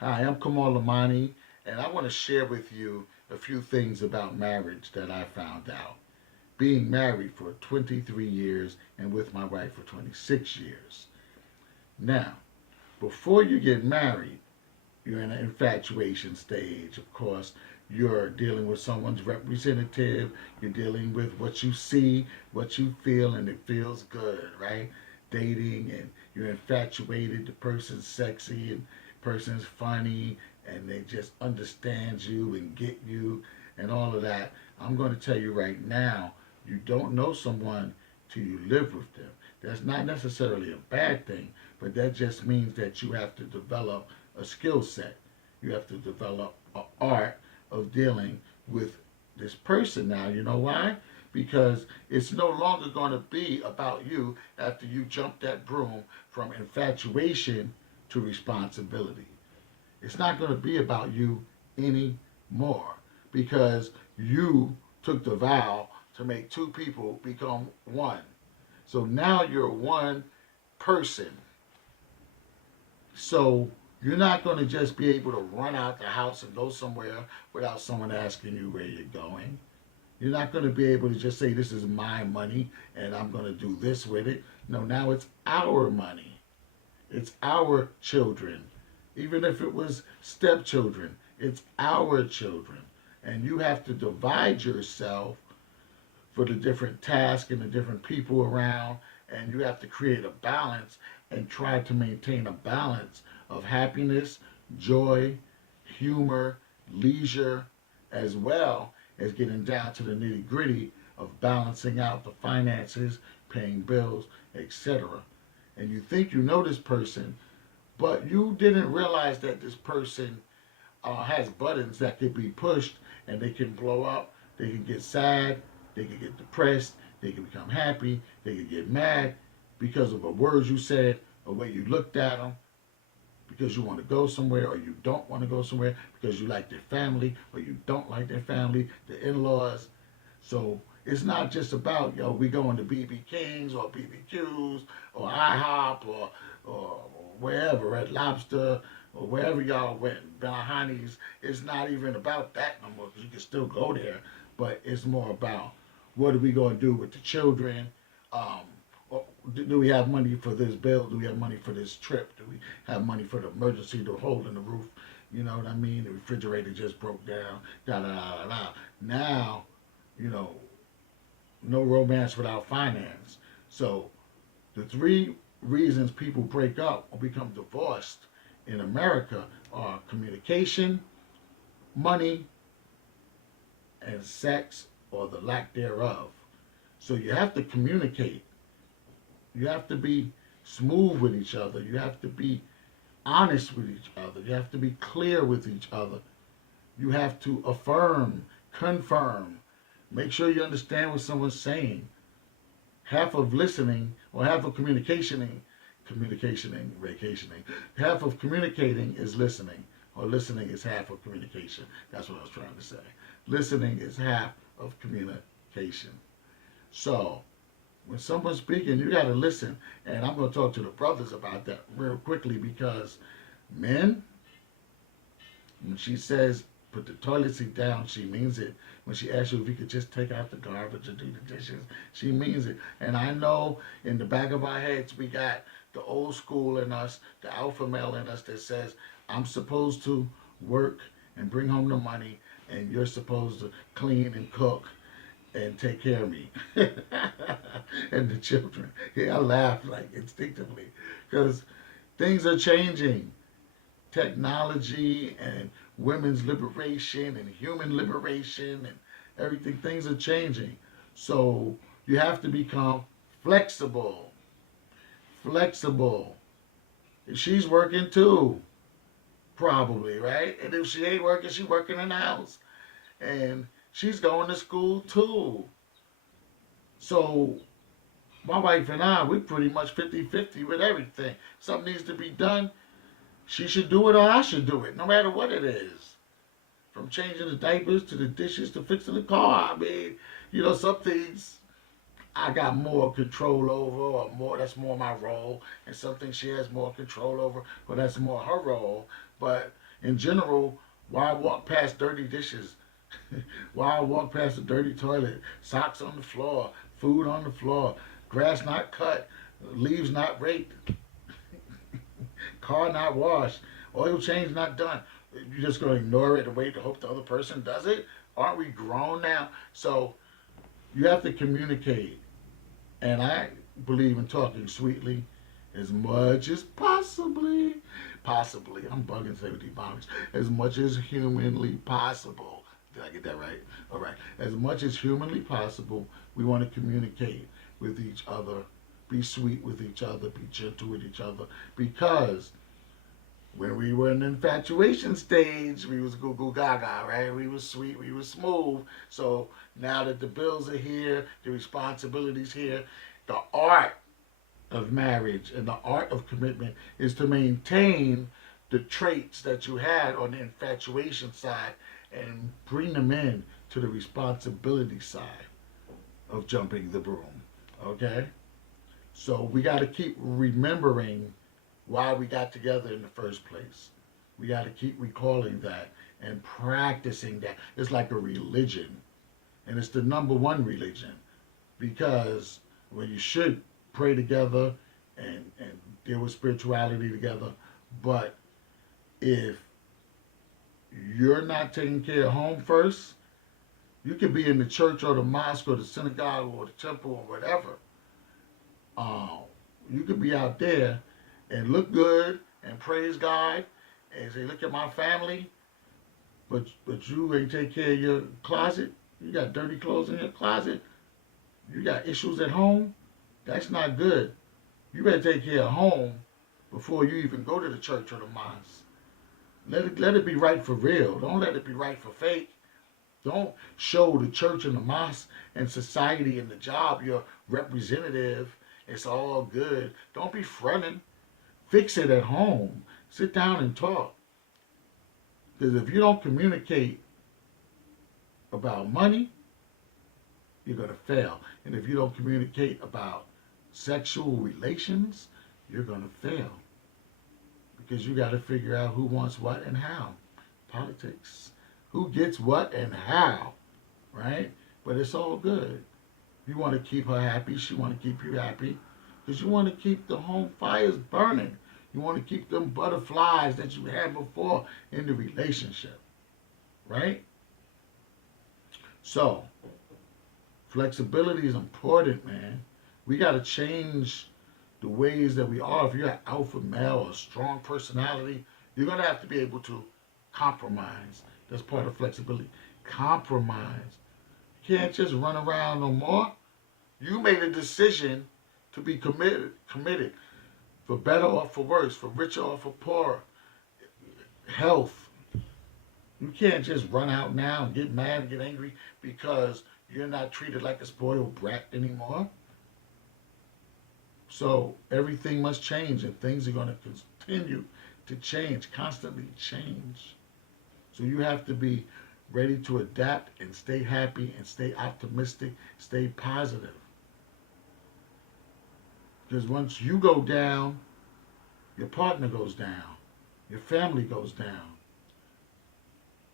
Hi, I'm Kamal Imani, and I want to share with you a few things about marriage that I found out. Being married for 23 years and with my wife for 26 years. Now, before you get married, you're in an infatuation stage. Of course, you're dealing with someone's representative, you're dealing with what you see, what you feel, and it feels good, right? Dating, and you're infatuated, the person's sexy and person's funny, and they just understand you and get you and all of that. I'm going to tell you right now, you don't know someone till you live with them. That's not necessarily a bad thing, but that just means that you have to develop a skill set. You have to develop an art of dealing with this person now. You know why? Because it's no longer going to be about you after you jump that broom from infatuation to responsibility. It's not going to be about you anymore because you took the vow to make two people become one. So now you're one person. So you're not going to just be able to run out the house and go somewhere without someone asking you where you're going. You're not going to be able to just say, this is my money and I'm going to do this with it. No, now it's our money. It's our children. Even if it was stepchildren, it's our children. And you have to divide yourself for the different tasks and the different people around. And you have to create a balance and try to maintain a balance of happiness, joy, humor, leisure, as well as getting down to the nitty gritty of balancing out the finances, paying bills, etc. And you think you know this person, but you didn't realize that this person has buttons that could be pushed and they can blow up. They can get sad. They can get depressed. They can become happy. They can get mad because of the words you said, or way you looked at them, because you want to go somewhere or you don't want to go somewhere, because you like their family or you don't like their family, the in-laws. So it's not just about, we going to BB King's or BBQ's or IHOP or wherever, Red Lobster or wherever y'all went, Belahani's. It's not even about that no more because you can still go there, but it's more about what are we going to do with the children? Um, do we have money for this bill? Do we have money for this trip? Do we have money for the emergency, the hole in the roof? You know what I mean? The refrigerator just broke down. Da da da da da. Now, you know, no romance without finance. So the three reasons people break up or become divorced in America are communication, money, and sex or the lack thereof. So you have to communicate. You have to be smooth with each other. You have to be honest with each other. You have to be clear with each other. You have to affirm, confirm, make sure you understand what someone's saying. Half of listening or half of vacationing, half of communicating is listening, or listening is half of communication. That's what I was trying to say. Listening is half of communication. So when someone's speaking, you got to listen. And I'm going to talk to the brothers about that real quickly because men, when she says put the toilet seat down, she means it. When she asks you if you could just take out the garbage or do the dishes, she means it. And I know in the back of our heads we got the old school in us, the alpha male in us that says, I'm supposed to work and bring home the money, and you're supposed to clean and cook and take care of me and the children. Yeah, I laugh like instinctively because things are changing. Technology and women's liberation and human liberation and everything, things are changing. So you have to become flexible. Flexible. She's working too, probably, right? And if she ain't working, she's working in the house. And she's going to school too. So my wife and I, we pretty much 50-50 with everything. Something needs to be done, she should do it or I should do it, no matter what it is. From changing the diapers to the dishes to fixing the car. I mean, some things I got more control over, or more, that's more my role. And some things she has more control over, but that's more her role. But In general, why walk past dirty dishes? Why walk past a dirty toilet? Socks on the floor, food on the floor, grass not cut, leaves not raked, car not washed, oil change not done. You're just going to ignore it and wait to hope the other person does it? Aren't we grown now? So you have to communicate. And I believe in talking sweetly as much as possibly, I'm bugging 70 bombs, as much as humanly possible. Did I get that right? All right. As much as humanly possible, we want to communicate with each other, be sweet with each other, be gentle with each other, because when we were in the infatuation stage, we was goo goo gaga, right? We was sweet, we was smooth. So now that the bills are here, the responsibilities here, the art of marriage and the art of commitment is to maintain the traits that you had on the infatuation side and bring them in to the responsibility side of jumping the broom. Okay? So we got to keep remembering why we got together in the first place. We got to keep recalling that and practicing that. It's like a religion, and it's the number one religion because when you should pray together and deal with spirituality together, but if you're not taking care of home first, you could be in the church or the mosque or the synagogue or the temple or whatever. Um, you could be out there and look good and praise God and say, "Look at my family," but you ain't take care of your closet. You got dirty clothes in your closet. You got issues at home. That's not good. You better take care of home before you even go to the church or the mosque. Let it be right for real. Don't let it be right for fake. Don't show the church and the mosque and society and the job your representative. It's all good. Don't be fronting. Fix it at home. Sit down and talk. Because if you don't communicate about money, you're going to fail. And if you don't communicate about sexual relations, you're going to fail. Because you got to figure out who wants what and how. Politics. Who gets what and how, right? But it's all good. You want to keep her happy. She want to keep you happy. Because you want to keep the home fires burning. You want to keep them butterflies that you had before in the relationship, right? So, flexibility is important, man. We got to change the ways that we are. If you're an alpha male or a strong personality, you're going to have to be able to compromise. That's part of flexibility. Compromise. You can't just run around no more. You made a decision to be committed, for better or for worse, for richer or for poorer, health. You can't just run out now and get mad and get angry because you're not treated like a spoiled brat anymore. So everything must change, and things are going to continue to change, constantly change. So you have to be ready to adapt and stay happy and stay optimistic, stay positive. Because once you go down, your partner goes down, your family goes down.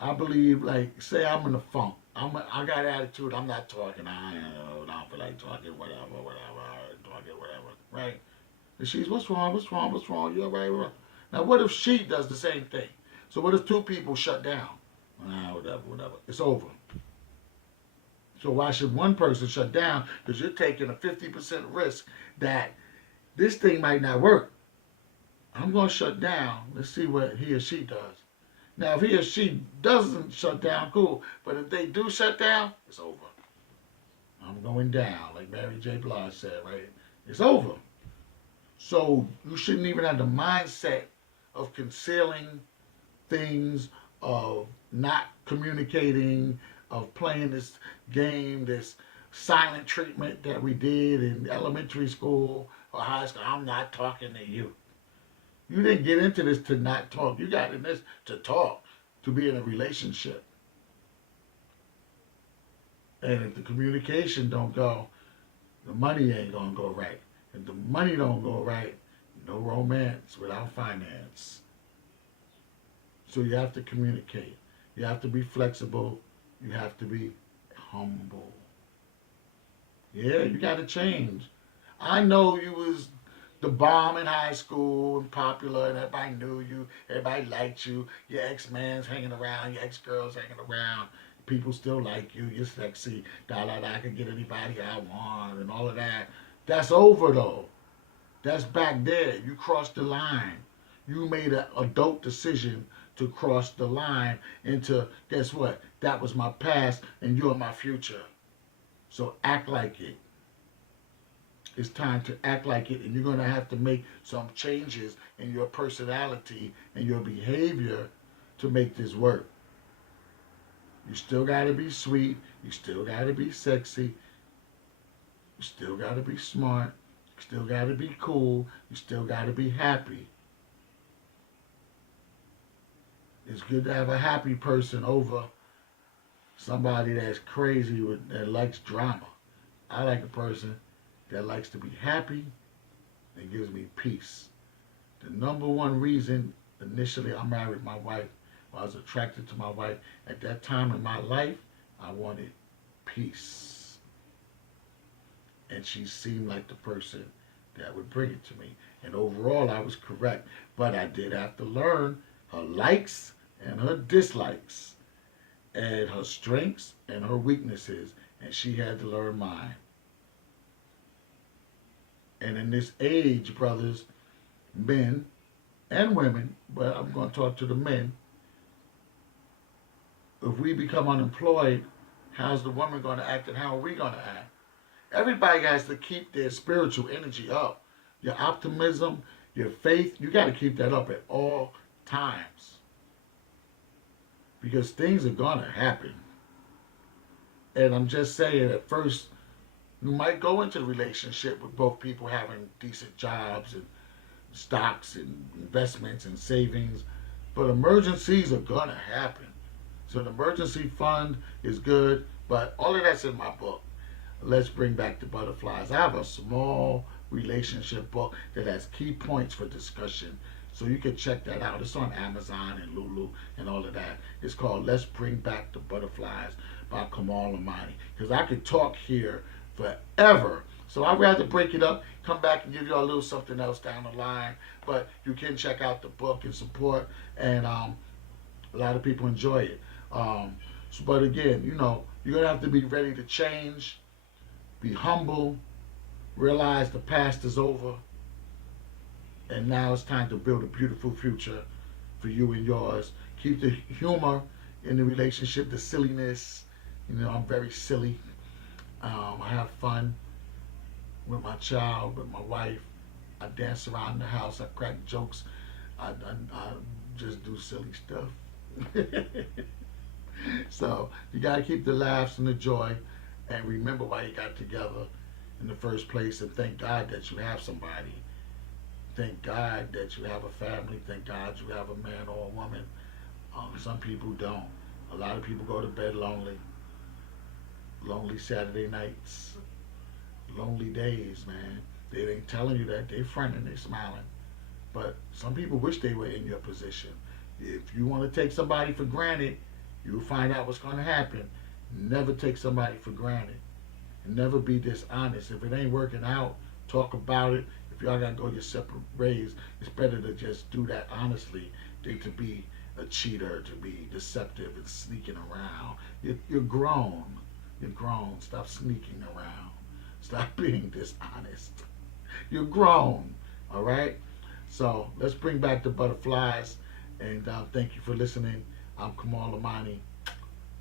I believe, like, say I'm in a funk. I got attitude. I'm not talking. I don't feel like talking. Whatever. Talking whatever. Right? And she's, what's wrong? What's wrong? What's wrong? You're right. Now, what if she does the same thing? So what if two people shut down? Whatever. It's over. So why should one person shut down? Because you're taking a 50% risk that this thing might not work. I'm going to shut down. Let's see what he or she does. Now, if he or she doesn't shut down, cool. But if they do shut down, it's over. I'm going down, like Mary J. Blige said, right? It's over. So you shouldn't even have the mindset of concealing things, of not communicating, of playing this game, this silent treatment that we did in elementary school or high school. I'm not talking to you. You didn't get into this to not talk. You got in this to talk, to be in a relationship. And if the communication don't go, the money ain't gonna go right. If the money don't go right, no romance without finance. So you have to communicate. You have to be flexible. You have to be humble. Yeah, you got to change. I know you was the bomb in high school and popular and everybody knew you, everybody liked you, your ex-man's hanging around, your ex-girl's hanging around, people still like you, you're sexy, I can get anybody I want and all of that. That's over though. That's back there. You crossed the line. You made an adult decision to cross the line into, guess what? That was my past and you're my future. So act like it. It's time to act like it, and you're going to have to make some changes in your personality and your behavior to make this work. You still got to be sweet. You still got to be sexy. You still got to be smart. You still got to be cool. You still got to be happy. It's good to have a happy person over somebody that's crazy that likes drama. I like a person that likes to be happy and gives me peace. The number one reason initially I married my wife, or I was attracted to my wife, at that time in my life, I wanted peace. And she seemed like the person that would bring it to me. And overall, I was correct. But I did have to learn her likes and her dislikes, and her strengths and her weaknesses. And she had to learn mine. And in this age, brothers, men and women, but I'm going to talk to the men, if we become unemployed, how's the woman going to act and how are we going to act? Everybody has to keep their spiritual energy up. Your optimism, your faith, you got to keep that up at all times. Because things are going to happen. And I'm just saying, at first, you might go into a relationship with both people having decent jobs and stocks and investments and savings, but emergencies are going to happen. So an emergency fund is good, but all of that's in my book. Let's Bring Back the Butterflies. I have a small relationship book that has key points for discussion. So you can check that out. It's on Amazon and Lulu and all of that. It's called Let's Bring Back the Butterflies by Kamal Imani. Because I could talk here forever. So I'd rather break it up, come back and give you a little something else down the line. But you can check out the book and support. And a lot of people enjoy it. But again, you're going to have to be ready to change. Be humble. Realize the past is over. And now it's time to build a beautiful future for you and yours. Keep the humor in the relationship, the silliness. I'm very silly. I have fun with my child, with my wife. I dance around the house. I crack jokes. I just do silly stuff. So you got to keep the laughs and the joy, and remember why you got together in the first place, and thank God that you have somebody. Thank God that you have a family. Thank God you have a man or a woman. Some people don't. A lot of people go to bed lonely. Lonely Saturday nights. Lonely days, man. They ain't telling you that. They fronting, they smiling. But some people wish they were in your position. If you want to take somebody for granted, you'll find out what's going to happen. Never take somebody for granted. And never be dishonest. If it ain't working out, talk about it. If y'all got to go your separate ways, it's better to just do that honestly than to be a cheater, to be deceptive and sneaking around. You're grown. You're grown. Stop sneaking around. Stop being dishonest. You're grown. All right? So let's bring back the butterflies. And thank you for listening. I'm Kamal Imani.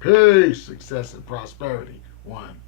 Peace, success, and prosperity. One.